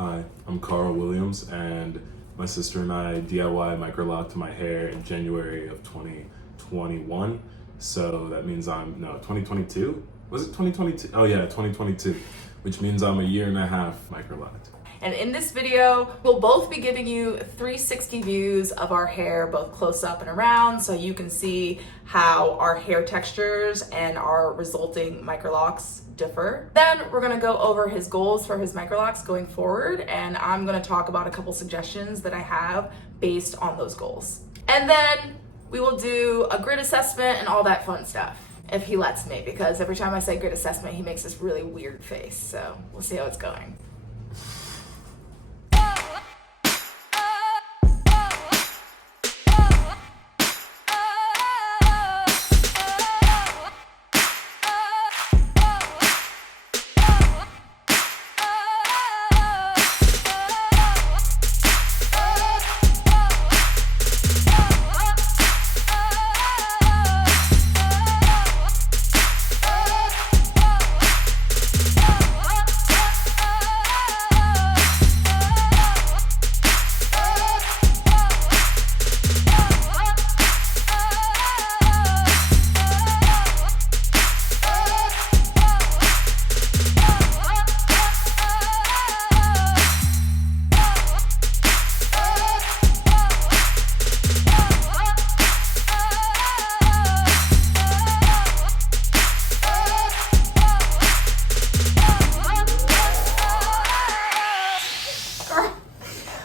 Hi, I'm Carl Williams, and my sister and I DIY microlocked my hair in January of 2021. So that means 2022? Was it 2022? Oh yeah, 2022, which means I'm a year and a half microlocked. And in this video, we'll both be giving you 360 views of our hair, both close up and around, so you can see how our hair textures and our resulting microlocks differ. Then we're gonna go over his goals for his microlocks going forward, and I'm gonna talk about a couple suggestions that I have based on those goals. And then we will do a grid assessment and all that fun stuff, if he lets me, because every time I say grid assessment, he makes this really weird face, so we'll see how it's going.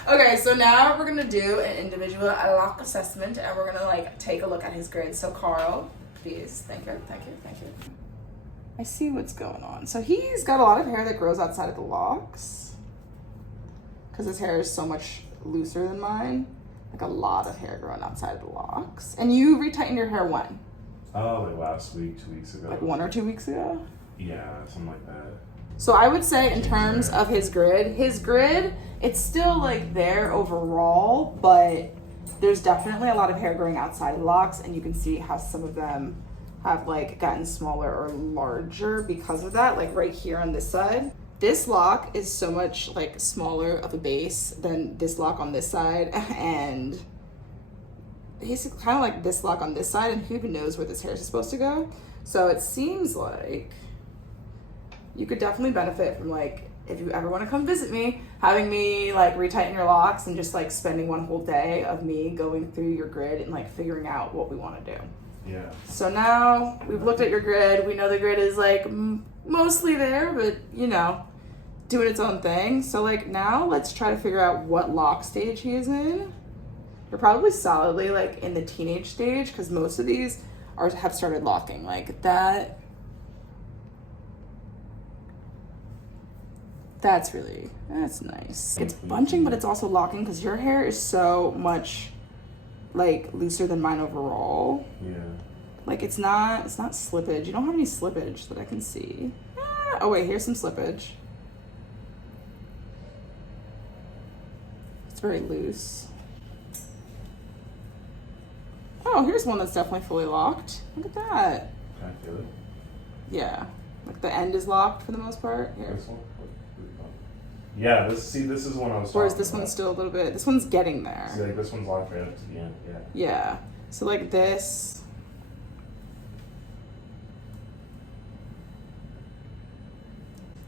Okay, so now we're gonna do an individual lock assessment, and we're gonna take a look at his grid. So Carl, please, thank you. I see what's going on. So he's got a lot of hair that grows outside of the locks, because his hair is so much looser than mine. Like a lot of hair growing outside of the locks. And you retightened your hair when? Oh, like last week, 2 weeks ago. Like 1 or 2 weeks ago? Yeah, something like that. So I would say in terms of his grid, it's still there overall, but there's definitely a lot of hair growing outside of the locks, and you can see how some of them have gotten smaller or larger because of that, like right here on this side. This lock is so much smaller of a base than this lock on this side, and he's kind of like this lock on this side, and who even knows where this hair is supposed to go. So it seems like you could definitely benefit from if you ever want to come visit me, having me retighten your locks and just spending one whole day of me going through your grid and figuring out what we want to do. Yeah. So now we've looked at your grid. We know the grid is mostly there, but doing its own thing. So now let's try to figure out what lock stage he is in. You're probably solidly in the teenage stage, because most of these have started locking that. That's nice. It's bunching, but it's also locking because your hair is so much looser than mine overall. Yeah. It's not slippage. You don't have any slippage that I can see. Oh wait, here's some slippage. It's very loose. Oh, here's one that's definitely fully locked. Look at that. Can I feel it? Yeah. The end is locked for the most part. Here. This one? Yeah, this is one I was talking Or is this about. one still a little bit? This one's getting there. See, this one's locked right up to the end, yeah. Yeah. So this.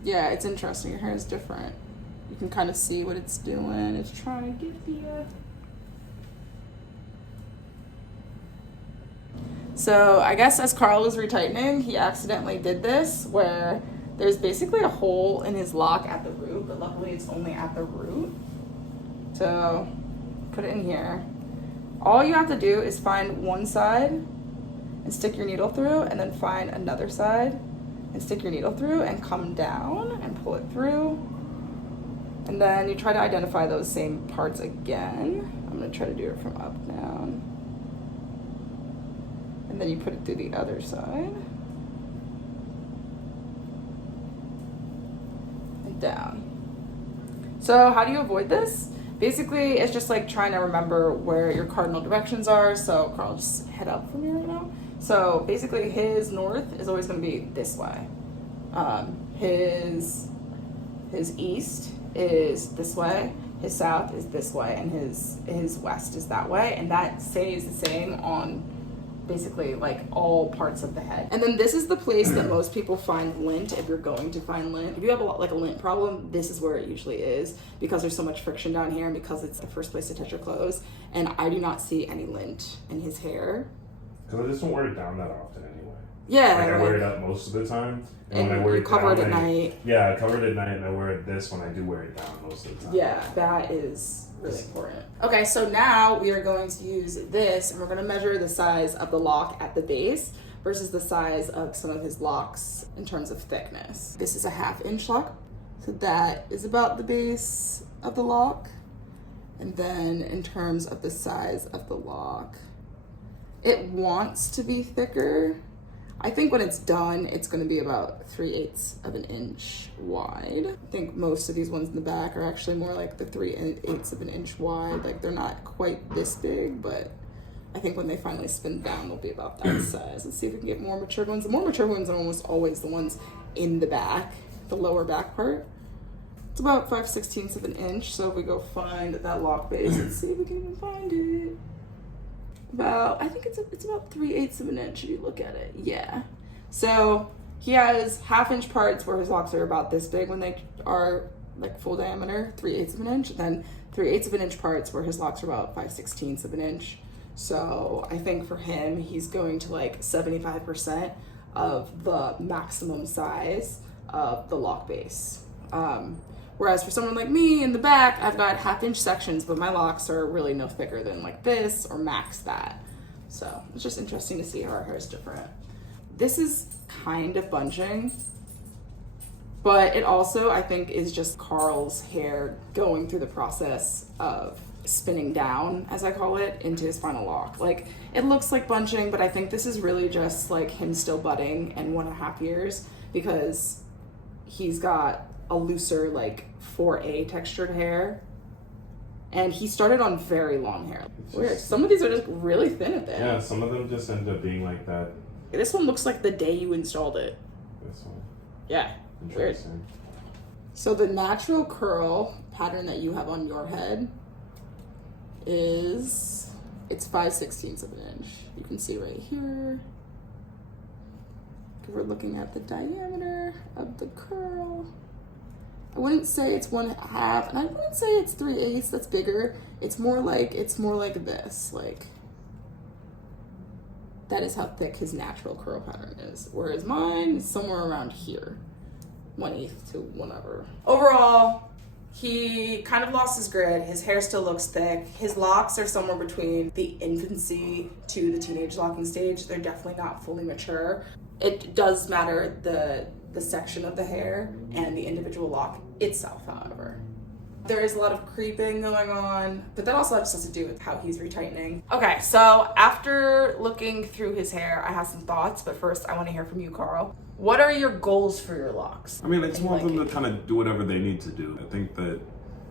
Yeah, it's interesting. Your hair is different. You can kind of see what it's doing. It's trying to get you. So I guess as Carl was retightening, he accidentally did this where there's basically a hole in his lock at the root, but luckily it's only at the root. So put it in here. All you have to do is find one side and stick your needle through, and then find another side and stick your needle through and come down and pull it through. And then you try to identify those same parts again. I'm gonna try to do it from up, down. And then you put it through the other side. And down. So how do you avoid this? Basically, it's just trying to remember where your cardinal directions are. So Carl, just head up from here right now. So basically his north is always gonna be this way. His east is this way, his south is this way, and his west is that way, and that stays the same on basically like all parts of the head. And then this is the place that most people find lint if you're going to find lint. If you have like a lint problem, this is where it usually is, because there's so much friction down here and because it's the first place to touch your clothes. And I do not see any lint in his hair. Because I just don't wear it down that often anyway. Yeah. Like I wear it up most of the time. And when I wear it cover down, it at night. Yeah, I cover it at night and I wear it this when I do wear it down most of the time. Yeah, that is really important. Okay, so now we are going to use this and we're going to measure the size of the lock at the base versus the size of some of his locks in terms of thickness. This is a 1/2 inch lock, so that is about the base of the lock. And then in terms of the size of the lock, it wants to be thicker. I think when it's done, it's going to be about 3/8 of an inch wide. I think most of these ones in the back are actually more like the 3/8 of an inch wide. Like they're not quite this big, but I think when they finally spin down, they'll be about that size. Let's see if we can get more matured ones. The more mature ones are almost always the ones in the back, the lower back part. It's about 5/16 of an inch. So if we go find that lock base, let's see if we can even find it. I think it's about 3/8 of an inch if you look at it. Yeah. So he has 1/2 inch parts where his locks are about this big when they are like full diameter, 3/8 of an inch. And then 3/8 of an inch parts where his locks are about 5/16 of an inch. So I think for him, he's going to like 75% of the maximum size of the lock base. Whereas for someone like me in the back, I've got 1/2 inch sections, but my locks are really no thicker than like this or max that. So it's just interesting to see how our hair is different. This is kind of bunching, but it also, I think, is just Carl's hair going through the process of spinning down, as I call it, into his final lock. Like it looks like bunching, but I think this is really just like him still budding in 1.5 years because he's got a looser like 4A textured hair, and he started on very long hair. Weird. Some of these are just really thin at the end. Yeah, some of them just end up being like that. This one looks like the day you installed it. This one. Yeah. Interesting. Weird. So the natural curl pattern that you have on your head is, it's 5/16 of an inch. You can see right here. We're looking at the diameter of the curl. I wouldn't say it's 1/2, and I wouldn't say it's 3/8. That's bigger. It's more like this. Like that is how thick his natural curl pattern is. Whereas mine is somewhere around here, 1/8 to whatever. Overall, he kind of lost his grid. His hair still looks thick. His locks are somewhere between the infancy to the teenage locking stage. They're definitely not fully mature. It does matter the section of the hair and the individual lock itself, however. There is a lot of creeping going on, but that also just has to do with how he's retightening. Okay, so after looking through his hair, I have some thoughts, but first I want to hear from you, Carl. What are your goals for your locks? I mean, I just want them to kind of do whatever they need to do. I think that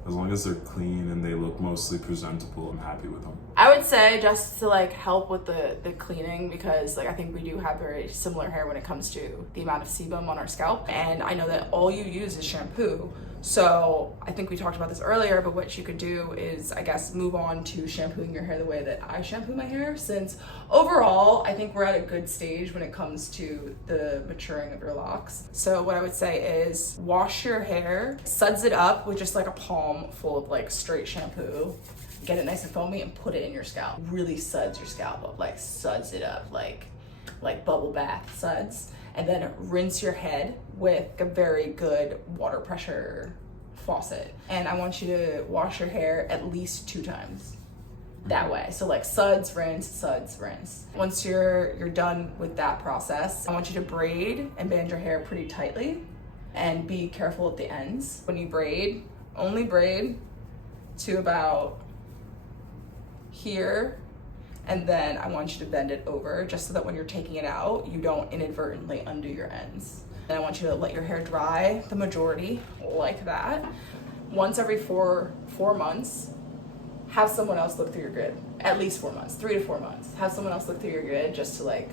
as long as they're clean and they look mostly presentable, I'm happy with them. I would say just to like help with the cleaning, because like I think we do have very similar hair when it comes to the amount of sebum on our scalp, and I know that all you use is shampoo. So I think we talked about this earlier, but what you could do is, I guess, move on to shampooing your hair the way that I shampoo my hair, since overall I think we're at a good stage when it comes to the maturing of your locks. So what I would say is wash your hair, suds it up with just like a palm full of like straight shampoo, get it nice and foamy, and put it in your scalp. Really suds your scalp up, like suds it up like bubble bath suds. And then rinse your head with a very good water pressure faucet. And I want you to wash your hair at least 2 times that way. So like suds, rinse. Once you're done with that process, I want you to braid and band your hair pretty tightly and be careful at the ends. When you braid, only braid to about here. And then I want you to bend it over just so that when you're taking it out, you don't inadvertently undo your ends. And I want you to let your hair dry the majority like that. Once every four months, have someone else look through your grid. At least 4 months, 3 to 4 months. Have someone else look through your grid just to like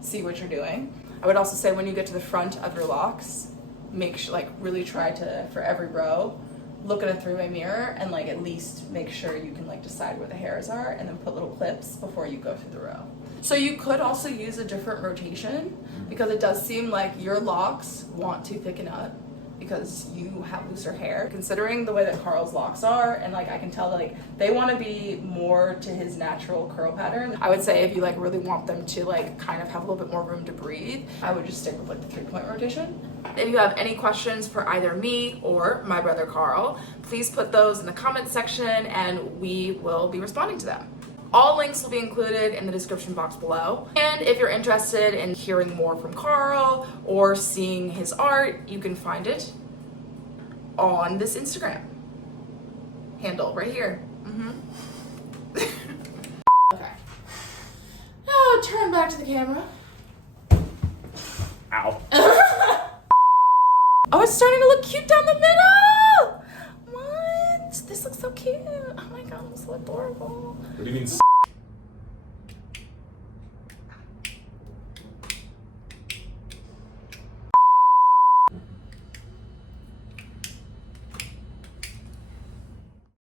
see what you're doing. I would also say when you get to the front of your locks, make sure, like really try to, for every row, look at a three-way mirror and like at least make sure you can like decide where the hairs are, and then put little clips before you go through the row. So you could also use a different rotation, because it does seem like your locks want to thicken up because you have looser hair. Considering the way that Carl's locks are, and like I can tell like they want to be more to his natural curl pattern, I would say if you like really want them to like kind of have a little bit more room to breathe, I would just stick with like the 3-point rotation. If you have any questions for either me or my brother Carl, please put those in the comment section and we will be responding to them. All links will be included in the description box below. And if you're interested in hearing more from Carl or seeing his art, you can find it on this Instagram handle right here. Okay. Now turn back to the camera. Ow. Oh, it's starting to look cute down the middle! What? This looks so cute. Oh my god, I'm so adorable. What do you mean